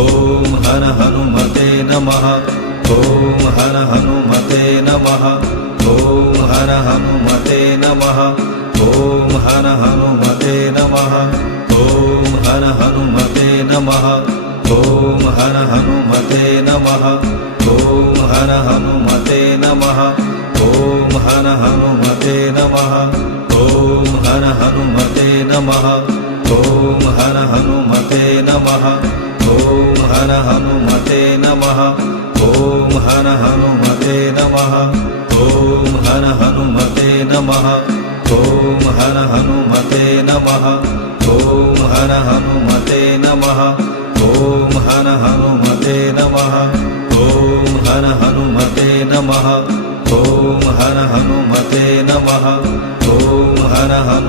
ॐ हर हनुमते नमः। ॐ हर हनुमते नमः। ॐ हर हनुमते नमः। ॐ हर हनुमते नमः। ॐ हर हनुमते नमः। ॐ हर हनुमते नमः। ॐ हर हनुमते नमः। ॐ हर हनुमते नमः। ॐ हर हनुमते नमः। ॐ हर हनुमते नमः। ॐ हर हनुमते नमः। ॐ हर हनुमते नमः। ॐ हर हनुमते नमः। ॐ हर हनुमते नमः। ॐ हर हनुमते नमः। ॐ हर हनुमते नमः। ॐ हर हनुमते नमः। ॐ हर हनुमते नमः। ॐ हर हनु